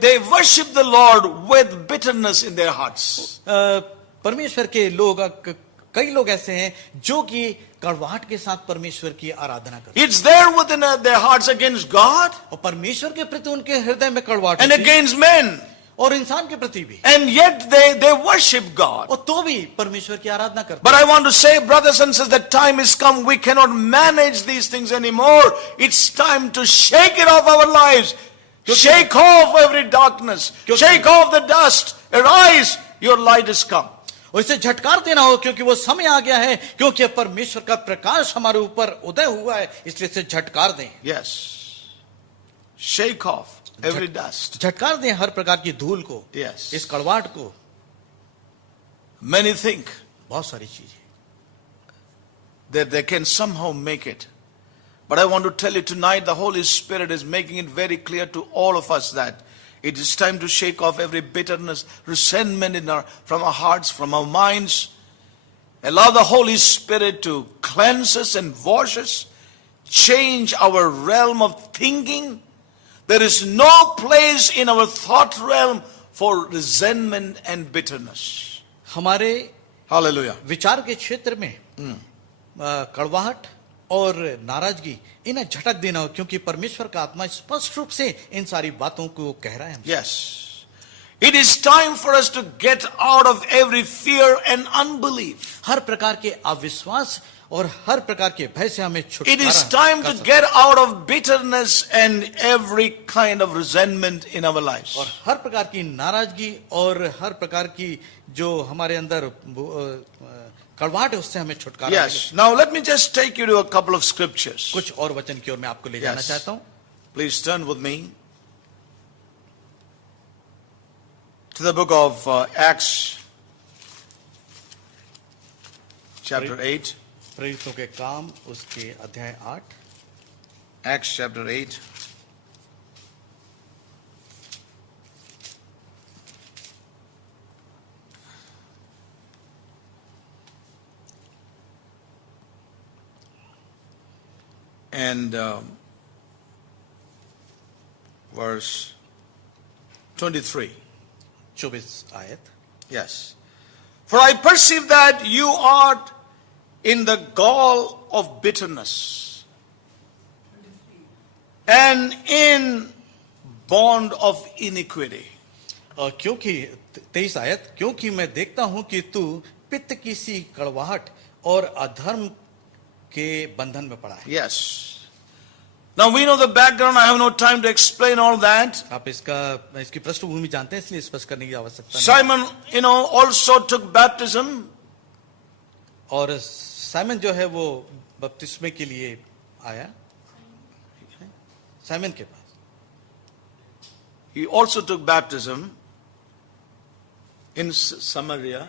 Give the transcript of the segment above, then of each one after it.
They worship the Lord with bitterness in their hearts. परमेश्वर के लोग कई लोग ऐसे हैं जो कि कड़वाहट के साथ परमेश्वर की आराधना करते हैं. It's there within their hearts against God और परमेश्वर के प्रति उनके हृदय में कड़वाहट and against men. और इंसान के प्रति भी. And yet they worship God. और तो भी परमेश्वर की आराधना करते हैं. But I want to say, brothers and sisters, that time is come. We cannot manage these things anymore. It's time to shake it off our lives. Shake off every darkness. Shake off the dust. Arise, your light has come. और इसे झटकार देना हो क्योंकि वो समय आ गया है, क्योंकि परमेश्वर का प्रकाश हमारे ऊपर उदय हुआ है, इसलिए इसे झटकार दें. Yes. Shake off every dust. झटकार दें हर प्रकार की धूल को. Yes. इस कड़वाहट को. Many think बहुत सारी चीजें that they can somehow make it. But I want to tell you tonight, the Holy Spirit is making it very clear to all of us that it is time to shake off every bitterness, resentment from our hearts, from our minds. Allow the Holy Spirit to cleanse us and wash us, change our realm of thinking. There is no place in our thought realm for resentment and bitterness. हमारे Hallelujah. विचार के क्षेत्र में कड़वाहट और नाराजगी इन्हें झटक देना हो, क्योंकि परमेश्वर का आत्मा स्पष्ट रूप से इन सारी बातों को कह रहा है. Yes. It is time for us to get out of every fear and unbelief. हर प्रकार के अविश्वास और हर प्रकार के भय से हमें छुटकारा. It is time to get out of bitterness and every kind of resentment in our lives. और हर प्रकार की नाराजगी और हर प्रकार की जो हमारे अंदर कड़वाहट है उससे हमें छुटकारा. Yes. Now let me just take you to a couple of scriptures. कुछ और वचन की ओर मैं आपको ले जाना चाहता हूं. Please turn with me to the book of Acts chapter 8. प्रेरितों के काम उसके अध्याय 8. Acts chapter 8. And verse 23. 24 आयत। Yes. For I perceive that you are in the gall of bitterness and in bond of iniquity. और क्योंकि 23 आयत, क्योंकि मैं देखता हूं कि तू पित्त की सी कड़वाहट और अधर्म के बंधन में पड़ा है। Yes. Now we know the background. I have no time to explain all that. आप इसकी पृष्ठभूमि जानते हैं, इसलिए स्पष्ट करने की आवश्यकता नहीं। Simon, also took baptism. और साइमन जो है वो बपतिस्मे के लिए आया, साइमन के पास। He also took baptism in Samaria.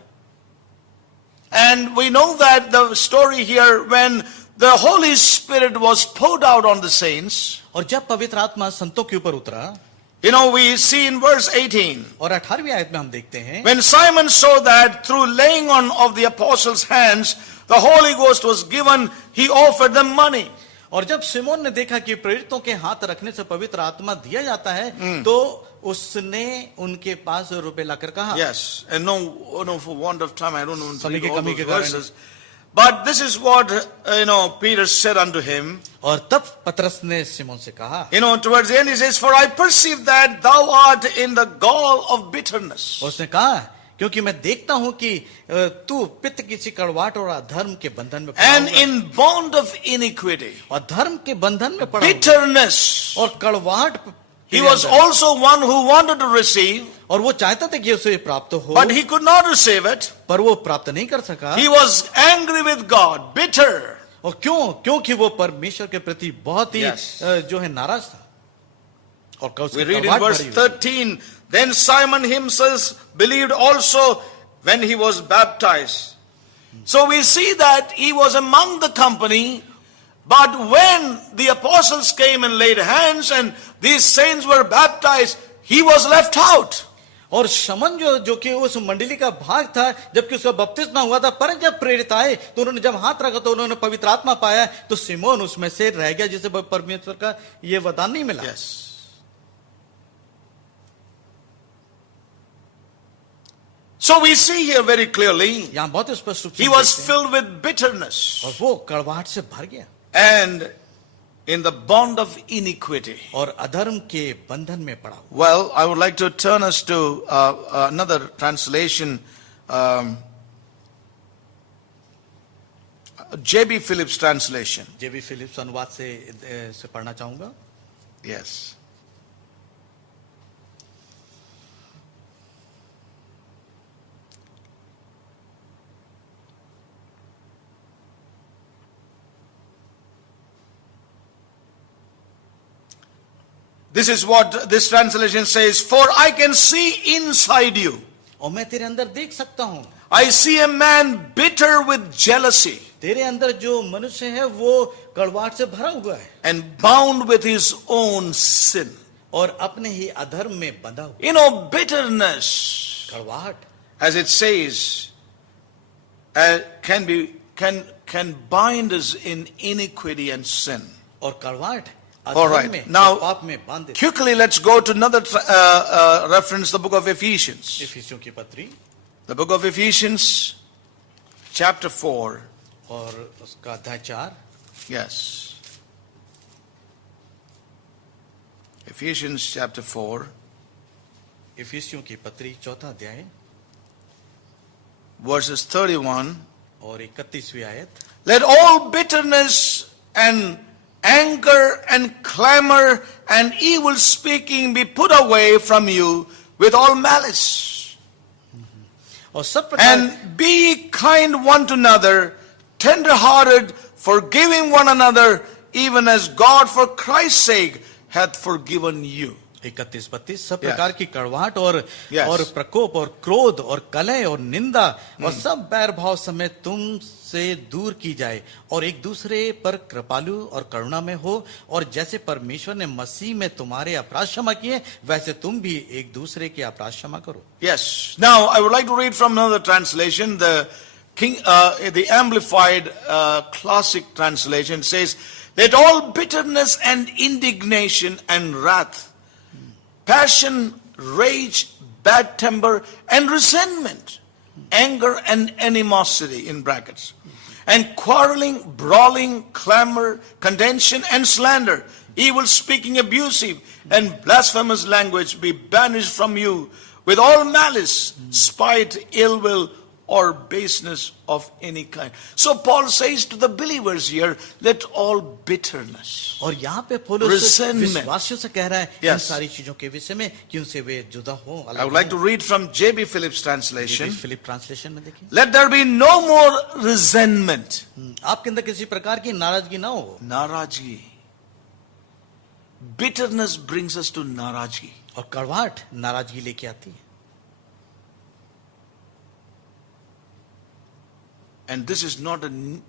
And we know that the story here, when the Holy Spirit was poured out on the saints, और जब पवित्र आत्मा संतों के ऊपर उतरा, we see in verse 18, और 18वीं आयत में हम देखते हैं, when Simon saw that through laying on of the apostles' hands, the Holy Ghost was given, he offered them money. और जब सिमोन ने देखा कि प्रेरितों के हाथ रखने से पवित्र आत्मा दिया जाता है, तो उसने उनके पास रुपए लाकर कहा। Yes, and no, for want of time, I don't want to समय read की all कमी those के कारण। verses. But this is what, Peter said unto him. और तब पतरस ने सिमोन से कहा, Towards the end he says, for I perceive that thou art in the gall of bitterness. उसने कहा, क्योंकि मैं देखता हूं कि तू पित्त की सी कड़वाहट और अधर्म के बंधन में पड़ा And हुआ है। in bond of iniquity. और धर्म के बंधन में पड़ा हुआ है। Bitterness. और कड़वाहट He was also one who wanted to receive, और वो चाहता था कि उसे प्राप्त हो, but he could not receive it. पर वो प्राप्त नहीं कर सका। He was angry with God, bitter. और क्योंकि वो परमेश्वर के प्रति बहुत ही Yes. जो है नाराज था। और उसकी We read in कड़वाहट verse भरी हुई। 13, then Simon himself believed also when he was baptized. So we see that he was among the company, but when the apostles came and laid hands and these saints were baptized, he was left out. और शमन जो कि उस मंडली का भाग था, जबकि उसका बपतिस्मा हुआ था, पर जब प्रेरित आए तो उन्होंने जब हाथ रखा तो उन्होंने पवित्र आत्मा पाया, तो सिमोन उसमें से रह गया, जिसे परमेश्वर का ये वरदान नहीं मिला। Yes. So we see here very clearly, यहाँ बहुत स्पष्ट रूप से he was देखते हैं, filled with bitterness और वो कड़वाहट से भर गया and in the bond of iniquity. और अधर्म के बंधन में पड़ा हुआ। Well, I would like to turn us to another translation, J.B. Phillips translation. JB Philips अनुवाद से पढ़ना चाहूंगा। Yes. This is what this translation says, for I can see inside you. और मैं तेरे अंदर देख सकता हूँ। I see a man bitter with jealousy तेरे अंदर जो मनुष्य है वो कड़वाहट से भरा हुआ है and bound with his own sin. और अपने ही अधर्म में बंधा हुआ। Bitterness, कड़वाहट, as it says, can bind us in iniquity and sin. और कड़वाहट All अधर्म right. में Now, और पाप में बांध देती। quickly, let's go to another reference, the book of Ephesians. इफिसियों की पत्री The book of Ephesians, chapter 4. और उसका अध्याय 4। Yes. Ephesians chapter 4, इफिसियों की पत्री 4 अध्याय verses 31. और 31वीं आयत। Let all bitterness and anger and clamor and evil speaking be put away from you with all malice. और सब प्रकार And be kind one to another, tender-hearted, forgiving one another, even as God for Christ's sake hath forgiven you. 31-32 सब प्रकार की कड़वाहट और Yes. और प्रकोप और क्रोध और कलह और निंदा और सब बैर भाव समेत तुम से दूर की जाए और एक दूसरे पर कृपालु और करुणा में हो और जैसे परमेश्वर ने मसीह में तुम्हारे अपराध क्षमा किए वैसे तुम भी एक दूसरे के अपराध क्षमा करो. Yes. Now I would like to read from another translation. The Amplified Classic Translation says, "Let all bitterness and indignation and wrath, passion, rage, bad temper, and resentment, anger and animosity," in brackets, "and quarreling, brawling, clamor, contention, and slander, evil speaking, abusive, and blasphemous language be banished from you, with all malice, spite, ill will, or baseness of any kind." So Paul says to the believers here, let all bitterness. और यहाँ पे पौलुस Resentment. विश्वासियों से कह रहा है इन Yes. सारी चीजों के विषय में कि उनसे वे जुदा हो. I would like to read from J.B. Phillips translation. Philip translation में देखिए. Let there be no more resentment. आपके अंदर किसी प्रकार की नाराजगी ना हो. Narajgi. Bitterness brings us to narajgi. और कड़वाहट नाराजगी लेके आती है. And this is not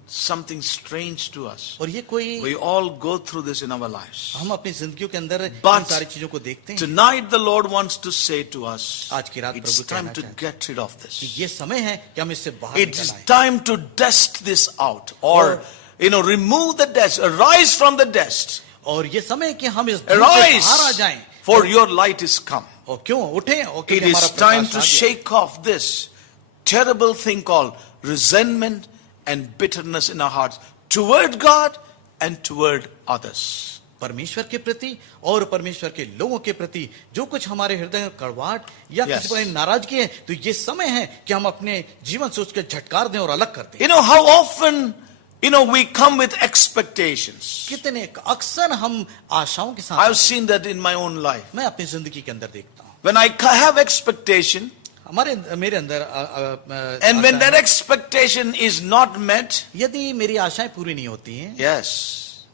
something strange to us. और ये कोई We all go through this in our lives. हम अपनी जिंदगियों के अंदर इन But सारी चीजों को देखते हैं. Tonight the Lord wants to say to us, आज की रात it's प्रभु time कहना to चाहते get rid of कि this. ये समय है कि हम इससे बाहर It निकल is आएं. time to dust this out, or remove the dust, arise from the dust, और ये समय है कि हम इस धूप से बाहर आ arise, जाएं. for your light is come. और क्यों उठें और It क्योंकि is हमारा time प्रकाश to आ गया. shake off this terrible thing called resentment and bitterness in our hearts toward God and toward others. परमेश्वर के प्रति और परमेश्वर के लोगों के प्रति जो कुछ हमारे हृदय में कड़वाहट या Yes. किसी प्रकार की नाराजगी है तो ये समय है कि हम अपने जीवन से उसके झटकार दें और अलग कर दें. You know how often we come with expectations. कितने अक्सर हम आशाओं के साथ I've seen that in my own life. मैं अपनी जिंदगी के अंदर देखता हूँ. When I have expectation, मेरे अंदर and when आशा that है. expectation is not met, यदि मेरी आशाएं पूरी नहीं होती हैं, yes,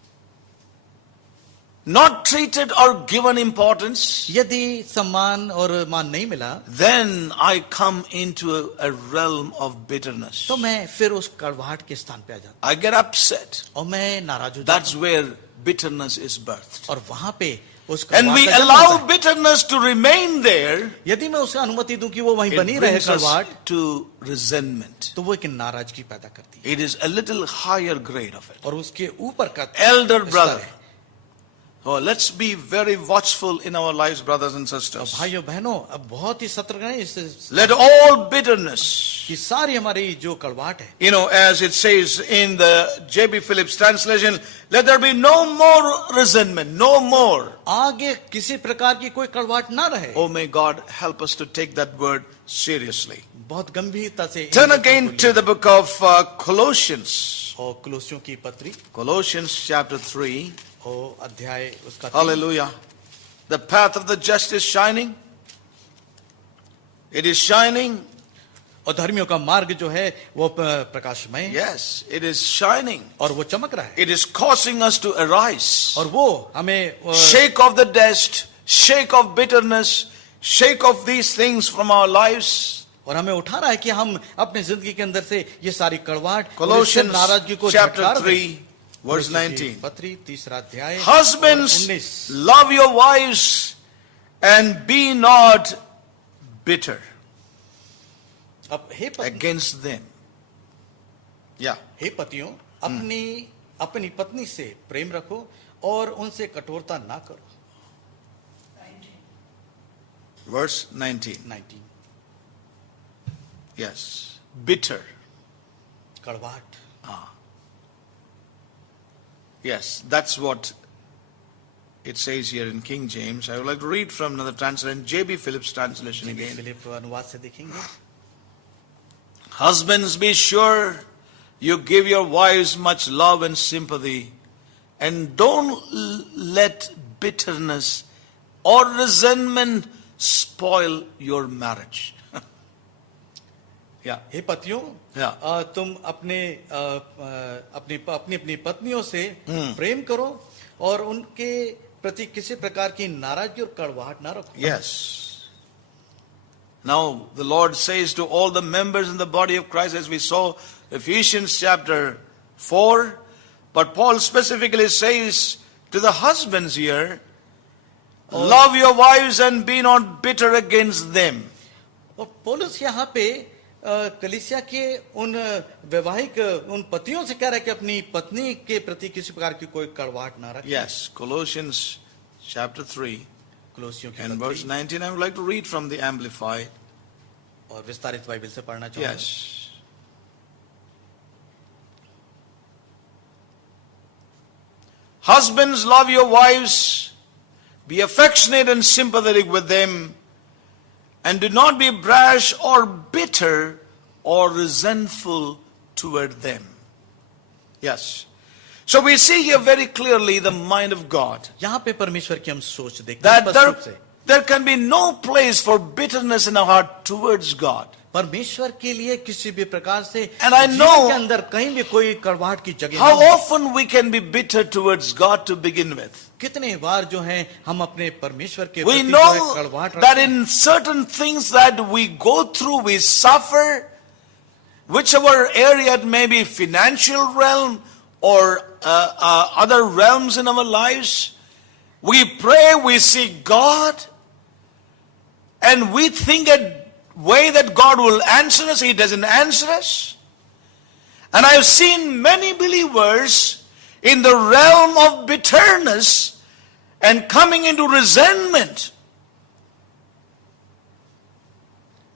not treated or given importance, यदि सम्मान और मान नहीं मिला, then I come into a realm of bitterness. तो मैं फिर उस कड़वाहट के स्थान पे आ जाता I get upset. हूं और मैं नाराज हो जाता That's where bitterness is birthed. हूं. और वहां पे उस And we कड़वाहट का जन्म allow होता है. bitterness to remain there, यदि मैं उसे अनुमति दूं कि वो वहीं it बनी रहे brings us कड़वाहट, to resentment. तो वो एक नाराजगी पैदा करती है It is a little higher grade of it. और उसके ऊपर का Elder स्तर brother. है. Oh, let's be very watchful in our lives, brothers and और sisters. भाइयों बहनों अब बहुत ही सतर्क रहें इस Let all bitterness, कि सारी हमारी जो कड़वाहट है, as it says in the J.B. Phillips translation, let there be no more resentment, no more. आगे किसी प्रकार की कोई कड़वाहट ना रहे. Oh, may God help us to take that word seriously. बहुत गंभीरता से Turn again to the book of Colossians. और कुलोसियों की पत्री Colossians chapter 3. और अध्याय उसका 3. Hallelujah. The path of the just is shining. It is shining. और धर्मियों का मार्ग जो है वो प्रकाशमय है Yes, it is shining. और वो चमक रहा है It is causing us to arise. और वो हमें Shake off the dust, shake off bitterness, shake off these things from our lives. और हमें उठा रहा है कि हम अपने जिंदगी के अंदर से ये सारी कड़वाहट और Colossians इससे नाराजगी को chapter झटकार दें. 3, verse 19. पत्री 3 अध्याय Husbands, 19. love your wives and be not bitter अब हे against them. Yeah. हे पतियों अपनी पत्नी से प्रेम रखो और उनसे कठोरता ना करो. Verse 19. 19 Yes. Bitter. कड़वाहट. Yes, that's what it says here in King James. I would like to read from another translation, J.B. Phillips translation again. Philip अनुवाद से देखेंगे. Husbands, be sure you give your wives much love and sympathy, and don't let bitterness or resentment spoil your marriage. Yeah. हे पतियों, Yeah. तुम अपनी पत्नियों से प्रेम करो और प्रति किसी प्रकार की नाराजगी और कड़वाहट ना रखो। Yes. Now the Lord says to all the members in the body of Christ, as we saw Ephesians chapter 4, but Paul specifically says to the husbands here, love your wives and be not bitter against them. और पौलुस यहाँ पे कलीसिया के उन वैवाहिक उन पतियों से कह रहा है कि अपनी पत्नी के प्रति किसी प्रकार की कोई कड़वाहट ना रखें। Yes, Colossians chapter 3 कलोसियों की and verse पत्री 19. I would like to read from the Amplified. और विस्तारित बाइबल से पढ़ना चाहूंगा। Yes. Husbands, love your wives, be affectionate and sympathetic with them, and do not be brash or bitter or resentful toward them. Yes. So we see here very clearly the mind of God. यहाँ पे परमेश्वर की हम सोच देखते हैं That स्पष्ट रूप से। there can be no place for bitterness in our heart towards God. परमेश्वर के लिए किसी भी प्रकार से And I जीवन know के अंदर कहीं भी कोई कड़वाहट की जगह How नहीं है। often we can be bitter towards God to begin with. कितने बार जो है हम अपने परमेश्वर के We प्रति जो है know कड़वाहट that रखते हैं। in certain things that we go through, we suffer, whichever area it may be, financial realm or other realms in our lives, we pray, we seek God, and we think a way that God will answer us. He doesn't answer us. And I've seen many believers in the realm of bitterness and coming into resentment.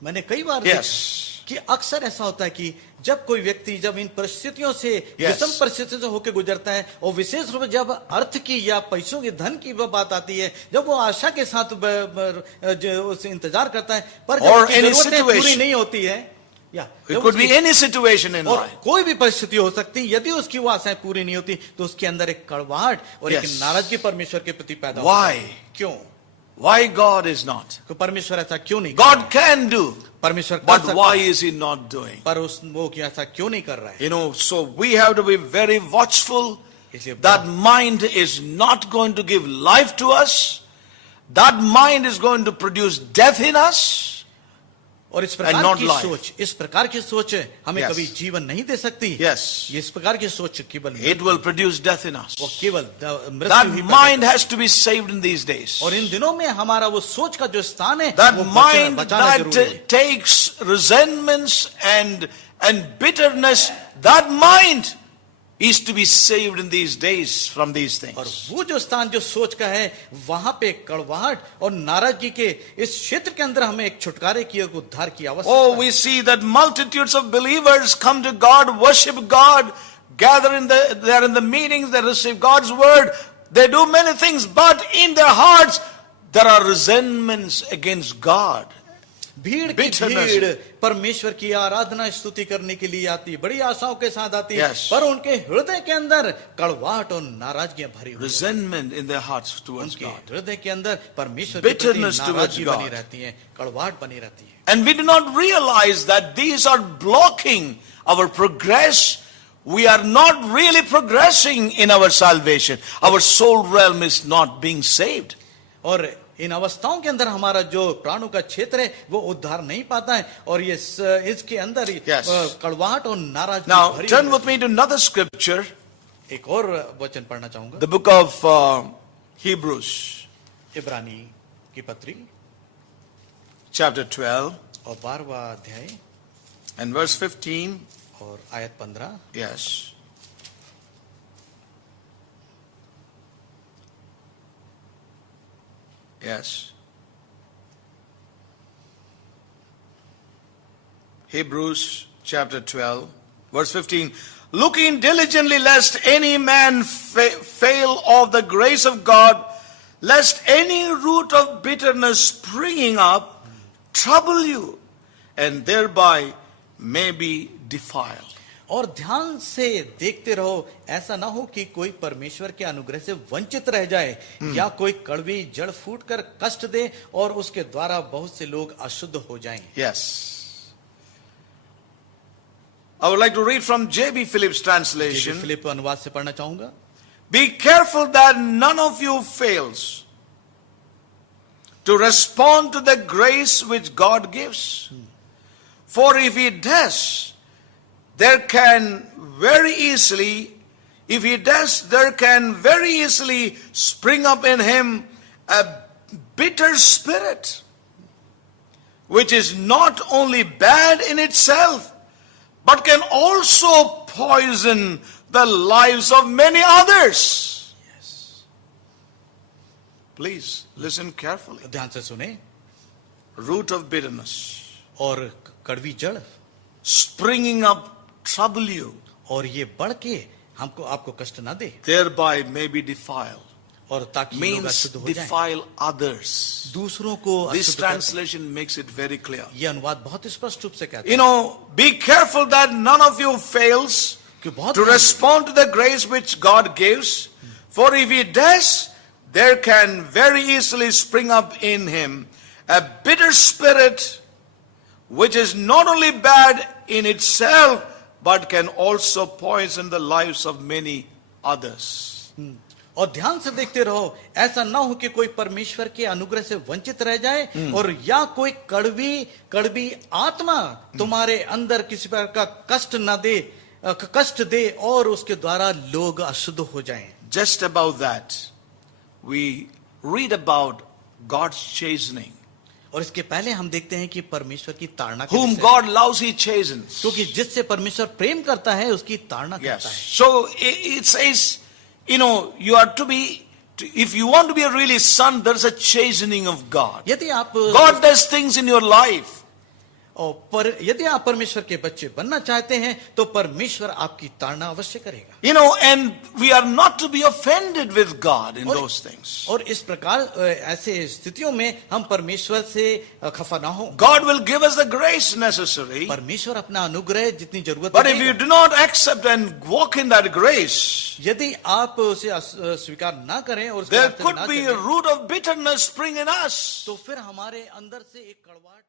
मैंने कई बार Yes. देखा कि अक्सर ऐसा होता है कि जब कोई व्यक्ति जब इन परिस्थितियों से Yes. विषम परिस्थितियों से होकर गुजरता है और विशेष रूप से जब अर्थ की या पैसों की धन की बात आती है, जब वो आशा के साथ उसे इंतजार करता है पर जब Or उसकी any जरूरतें पूरी situation. नहीं होती है या It जब could be उसकी- any situation in और life. कोई भी परिस्थिति हो सकती है, यदि उसकी वो आशाएं पूरी नहीं होती तो उसके अंदर एक कड़वाहट और एक Yes. नाराजगी परमेश्वर के प्रति पैदा Why? होती है। क्यों? Why God is not? तो परमेश्वर ऐसा क्यों नहीं कर God रहा है? can do, परमेश्वर कर but सकता why है, is He not doing? पर उस वो क्या ऐसा क्यों नहीं कर रहा है? You know, so we have to be very watchful. इसलिए That mind is not going to give life to us. That mind is going to produce death in us. और इस And प्रकार not की life. सोच, इस प्रकार की सोच हमें Yes. कभी जीवन नहीं दे सकती। Yes. ये इस प्रकार की सोच केवल It will produce death in us. वो केवल मृत्यु That ही पैदा mind करती has to be saved in these days. है। और इन दिनों में हमारा वो सोच का जो स्थान है That वो mind बचाना that जरूरी है। takes resentments and bitterness, that mind is to be saved in these days from these और things. वो जो स्थान जो सोच का है वहां पे कड़वाहट और नाराजगी के इस क्षेत्र के अंदर हमें एक छुटकारे की एक उद्धार की Oh, आवश्यकता है। we see that multitudes of believers come to God, worship God, gather they're in the meetings, they receive God's word, they do many things, but in their hearts there are resentments against God. भीड़ की Bitterness. भीड़ परमेश्वर की आराधना स्तुति करने के लिए आती है, बड़ी आशाओं के साथ आती है, Yes. पर उनके हृदय के अंदर कड़वाहट और नाराजगियां भरी हुई हैं। Resentment in their hearts towards उनके God. हृदय के अंदर परमेश्वर के प्रति Bitterness towards नाराजगी बनी God. रहती है, कड़वाहट बनी रहती है। And we do not realize that these are blocking our progress. We are not really progressing in our salvation. Our soul realm is not being saved. और इन अवस्थाओं के अंदर हमारा जो प्राणों का क्षेत्र है वो उद्धार नहीं पाता है और ये इसके अंदर ही Yes. कड़वाहट और नाराजगी Now, भरी turn हुई with me to another scripture, है। एक और वचन पढ़ना चाहूंगा, the book of Hebrews, इब्रानी की पत्री chapter 12, और 12वां अध्याय and verse 15. और आयत 15। Yes. Yes. Hebrews chapter 12, verse 15. Looking diligently lest any man fail of the grace of God, lest any root of bitterness springing up trouble you, and thereby may be defiled. और ध्यान से देखते रहो, ऐसा ना हो कि कोई परमेश्वर के अनुग्रह से वंचित रह जाए या कोई कड़वी जड़ फूट कर कष्ट दे और उसके द्वारा बहुत से लोग अशुद्ध हो जाएं। Yes. I would like to read from J.B. Phillips' translation. Philip अनुवाद से पढ़ना चाहूंगा। Be careful that none of you fails to respond to the grace which God gives. For if he does, there can very easily spring up in him a bitter spirit, which is not only bad in itself, but can also poison the lives of many others. Yes. Please listen carefully. ध्यान से सुने. Root of bitterness, और कड़वी जड़, springing up, trouble you, और ये बढ़ के हमको आपको कष्ट ना दे, thereby may be defiled. और ताकि लोग Means अशुद्ध हो जाएं, defile others. दूसरों को This अशुद्ध कर दें. translation makes it very clear. ये अनुवाद बहुत स्पष्ट रूप से कहता You know, be careful that none of you fails है कि बहुत to respond to the grace which God gives. For if he does, there can very easily spring up in him a bitter spirit, which is not only bad in itself, but can also poison the lives of many others. और ध्यान से देखते रहो, ऐसा ना हो कि कोई परमेश्वर के अनुग्रह से वंचित रह जाए और या कोई कड़वी आत्मा तुम्हारे अंदर किसी प्रकार का कष्ट दे और उसके द्वारा लोग अशुद्ध हो जाएं. Just about that, we read about God's chastening. और इसके पहले हम देखते हैं कि परमेश्वर की ताड़ना के Whom विषय. God loves, he chastens. क्योंकि जिससे परमेश्वर प्रेम करता है उसकी ताड़ना Yes. करता है. So it says, you know, you are to be, if you want to be a really son, there's a chastening of God. यदि आप God does things in your life. यदि आप परमेश्वर के बच्चे बनना चाहते हैं तो परमेश्वर आपकी ताड़ना अवश्य करेगा. You know, and we are not to be offended with God in those things. और इस प्रकार ऐसे स्थितियों में हम परमेश्वर से खफा ना हो. God will give us the grace necessary. परमेश्वर अपना अनुग्रह जितनी जरूरत But है if you do not accept and walk in that grace, यदि आप उसे स्वीकार ना करें और उसके there रास्ते में could ना be a चलें, root of bitterness spring in us. तो फिर हमारे अंदर से एक कड़वाहट